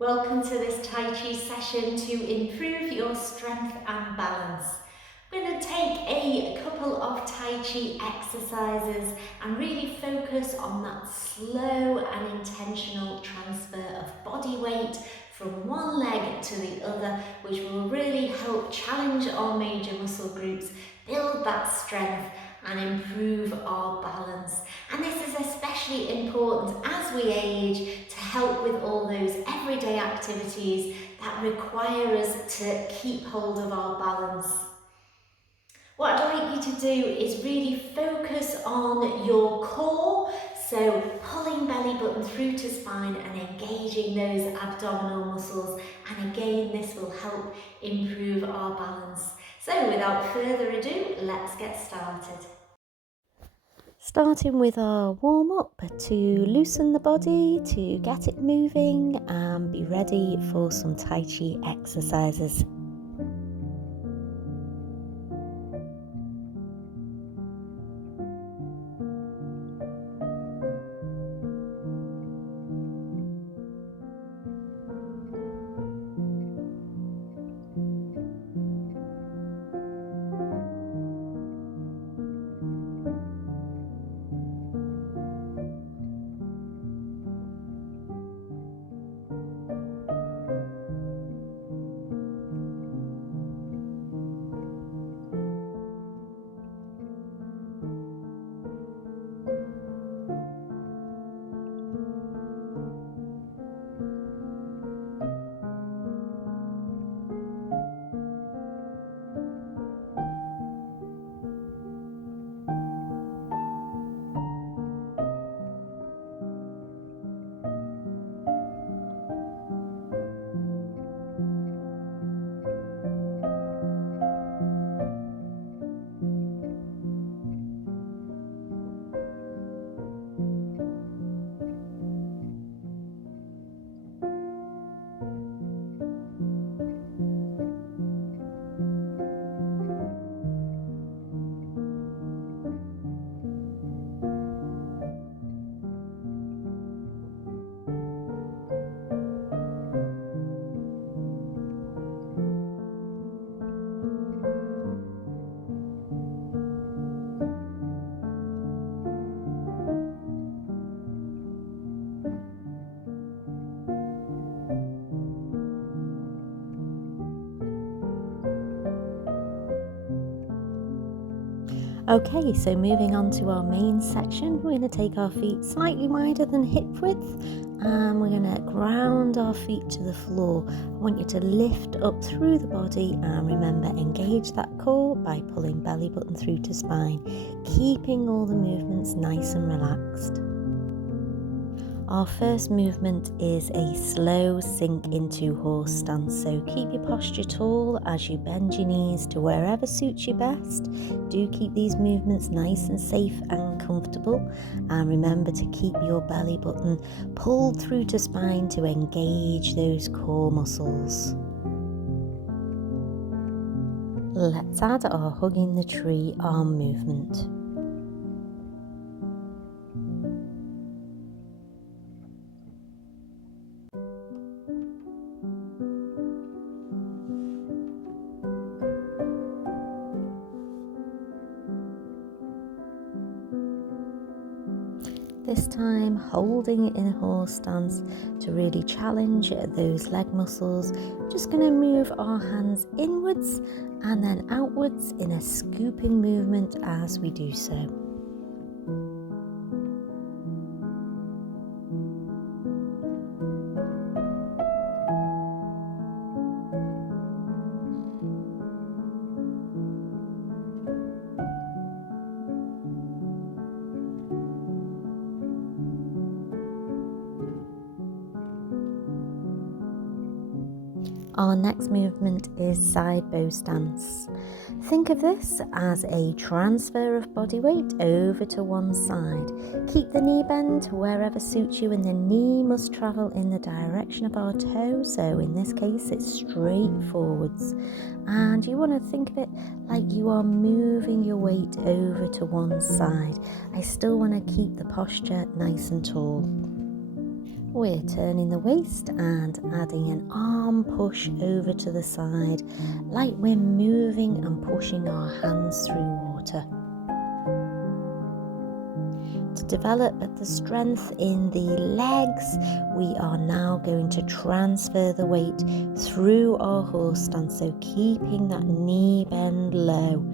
Welcome to this Tai Chi session to improve your strength and balance. We're going to take a couple of Tai Chi exercises and really focus on that slow and intentional transfer of body weight from one leg to the other, which will really help challenge our major muscle groups, build that strength and improve our balance. And this is especially important as we age to help with all those everyday activities that require us to keep hold of our balance. What I'd like you to do is really focus on your core, so pulling belly button through to spine and engaging those abdominal muscles, and again this will help improve our balance. So without further ado, let's get started. Starting with our warm-up to loosen the body, to get it moving and be ready for some Tai Chi exercises. Okay, so moving on to our main section, we're going to take our feet slightly wider than hip width and we're going to ground our feet to the floor. I want you to lift up through the body and remember, engage that core by pulling belly button through to spine, keeping all the movements nice and relaxed. Our first movement is a slow sink into horse stance, so keep your posture tall as you bend your knees to wherever suits you best. Do keep these movements nice and safe and comfortable, and remember to keep your belly button pulled through to spine to engage those core muscles. Let's add our hugging the tree arm movement. This time holding it in a horse stance to really challenge those leg muscles. Just going to move our hands inwards and then outwards in a scooping movement as we do so. Our next movement is side bow stance. Think of this as a transfer of body weight over to one side. Keep the knee bend wherever suits you, and the knee must travel in the direction of our toe, so in this case it's straight forwards. And you want to think of it like you are moving your weight over to one side. I still want to keep the posture nice and tall. We're turning the waist and adding an arm push over to the side, like we're moving and pushing our hands through water. To develop the strength in the legs, we are now going to transfer the weight through our horse stance, so keeping that knee bend low.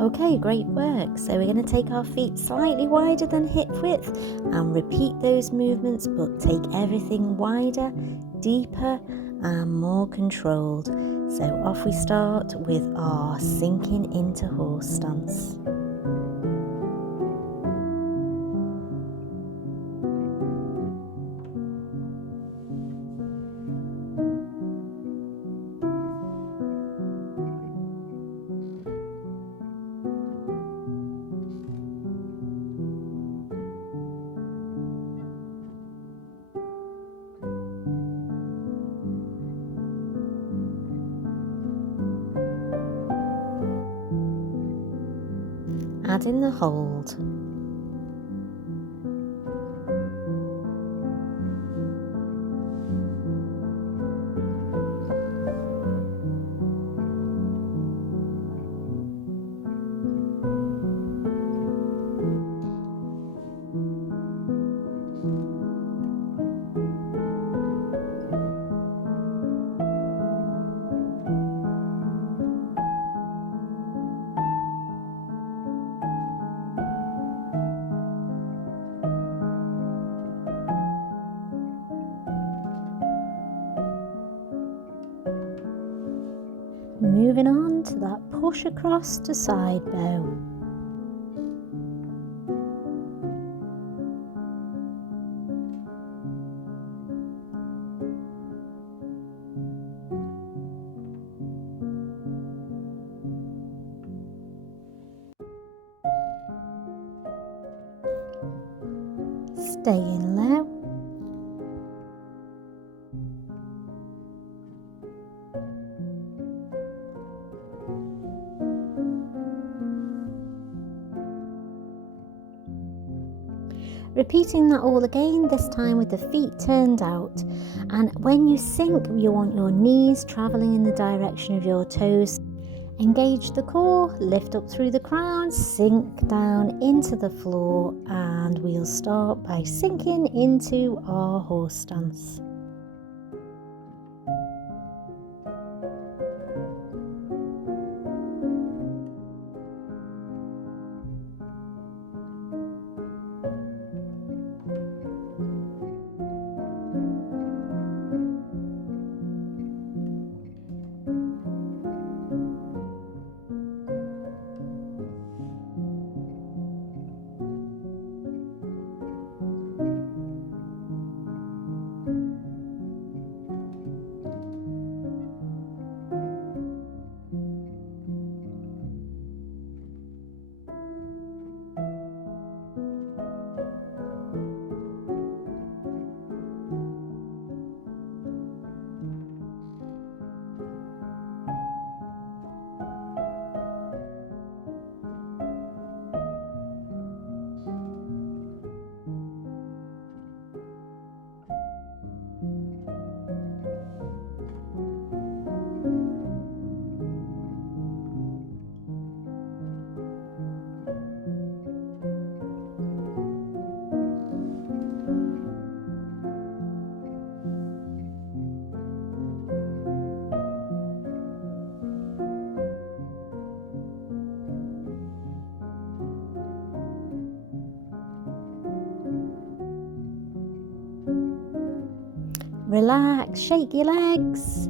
Okay, great work. So we're going to take our feet slightly wider than hip width and repeat those movements, but take everything wider, deeper and more controlled. So off we start with our sinking into horse stance. Add in the hold. Moving on to that push across to side bow. Staying low. Repeating that all again, this time with the feet turned out. And when you sink, you want your knees traveling in the direction of your toes. Engage the core, lift up through the crown, sink down into the floor, and we'll start by sinking into our horse stance. Relax, shake your legs.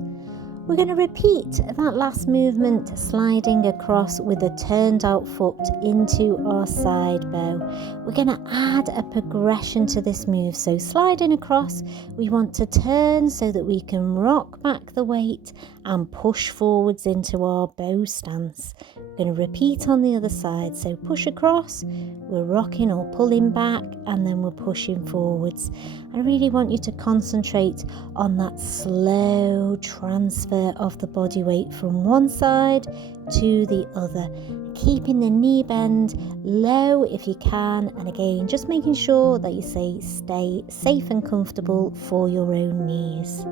We're going to repeat that last movement, sliding across with a turned out foot into our side bow. We're going to add a progression to this move. So sliding across, we want to turn so that we can rock back the weight and push forwards into our bow stance. We're going to repeat on the other side. So push across, we're rocking or pulling back, and then we're pushing forwards. I really want you to concentrate on that slow transfer of the body weight from one side to the other, keeping the knee bend low if you can, and again just making sure that you stay safe and comfortable for your own knees.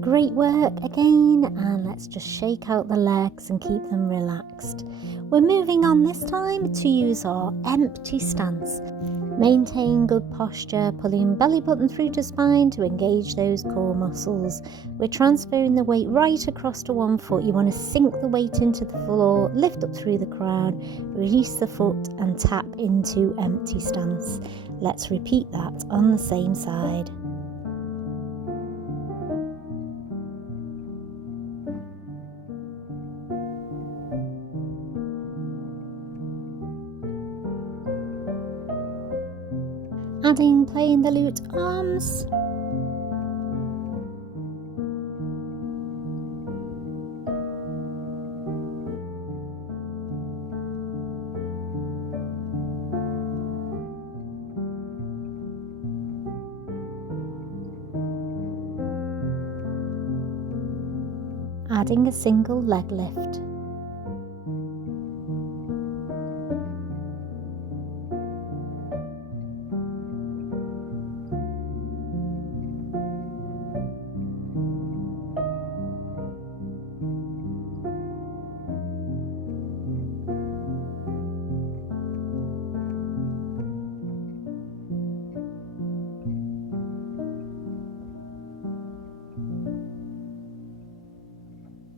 Great work again, and let's just shake out the legs and keep them relaxed. We're moving on this time to use our empty stance. Maintain good posture, pulling belly button through to spine to engage those core muscles. We're transferring the weight right across to one foot. You want to sink the weight into the floor, lift up through the crown, release the foot and tap into empty stance. Let's repeat that on the same side. Adding play in the glute arms. Adding a single leg lift.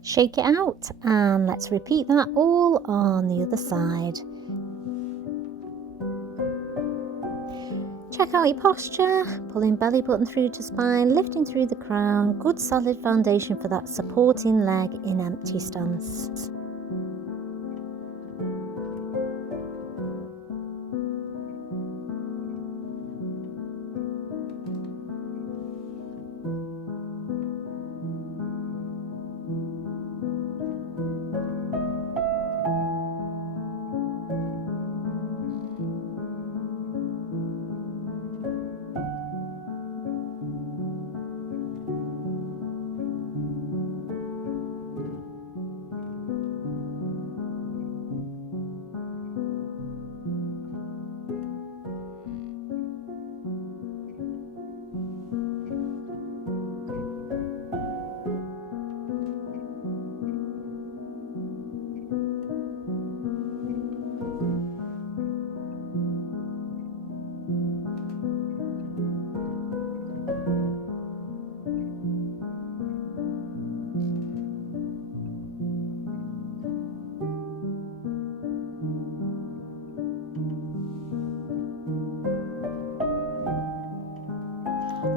Shake it out, and let's repeat that all on the other side. Check out your posture, pulling belly button through to spine, lifting through the crown. Good solid foundation for that supporting leg in empty stance.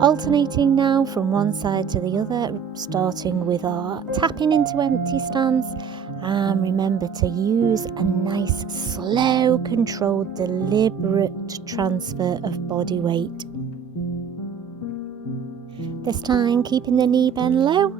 Alternating now from one side to the other, starting with our tapping into empty stance, and remember to use a nice slow, controlled, deliberate transfer of body weight. This time keeping the knee bend low.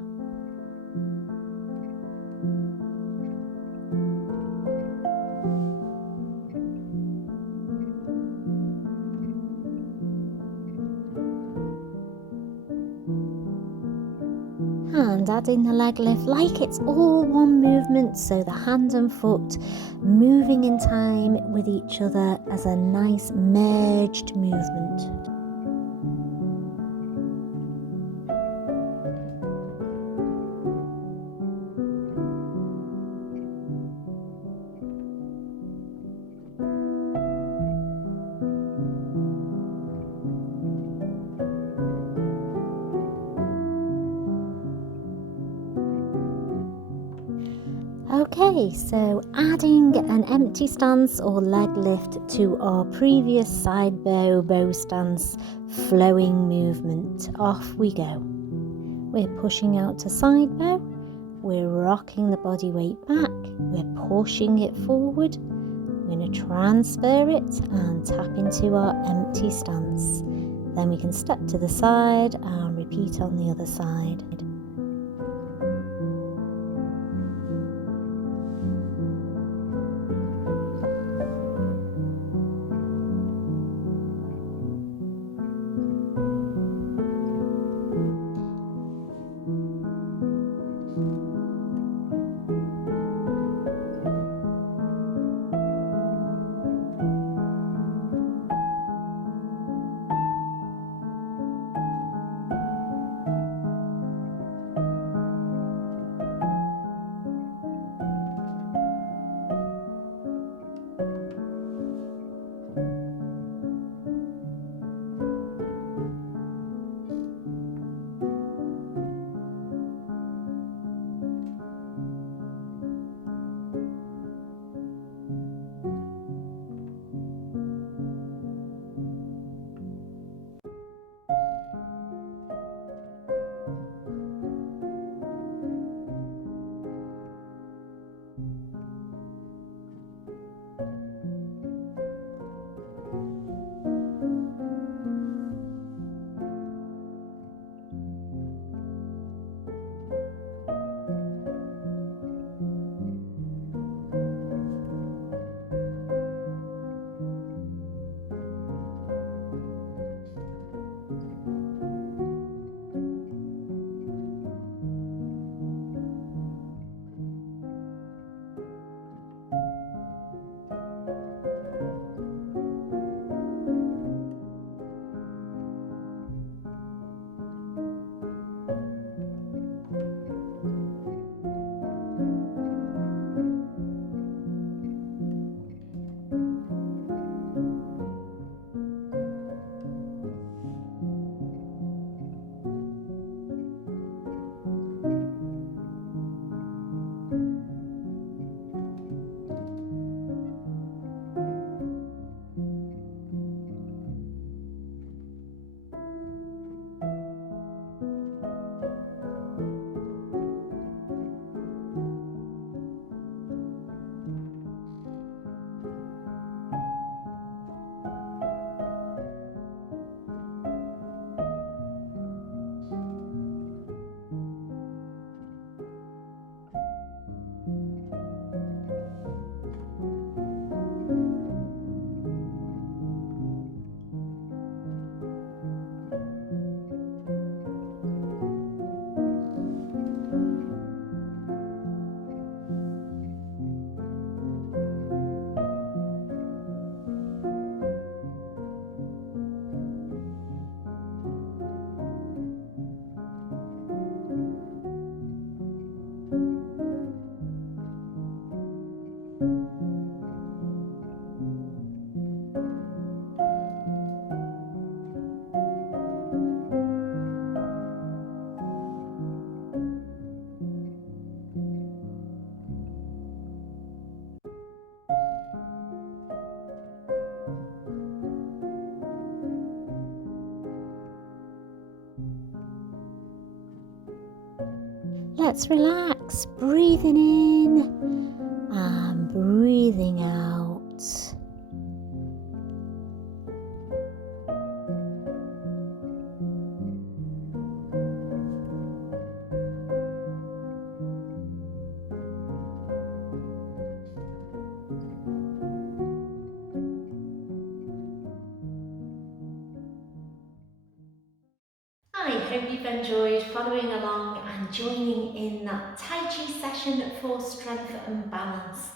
And adding the leg lift like it's all one movement, so the hand and foot moving in time with each other as a nice merged movement. Okay, so adding an empty stance or leg lift to our previous side bow stance flowing movement. Off we go. We're pushing out to side bow, we're rocking the body weight back, we're pushing it forward, we're going to transfer it and tap into our empty stance. Then we can step to the side and repeat on the other side. Let's relax, breathing in and breathing out. I hope you've enjoyed following along and joining in that Tai Chi session for strength and balance.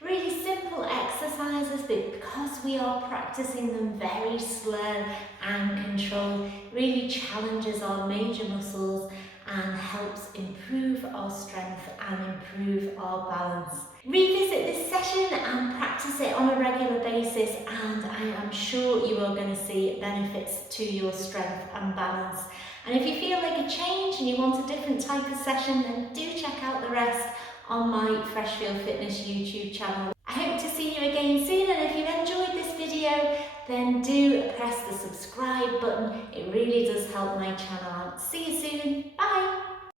Really simple exercises, but because we are practicing them very slow and controlled, really challenges our major muscles and helps improve our strength and improve our balance. Revisit this session and practice it on a regular basis, and I am sure you are going to see benefits to your strength and balance. And if you feel like a change and you want a different type of session, then do check out the rest on my Freshfield Fitness YouTube channel. I hope to see you again soon, and if you've enjoyed this video, then do press the subscribe button. It really does help my channel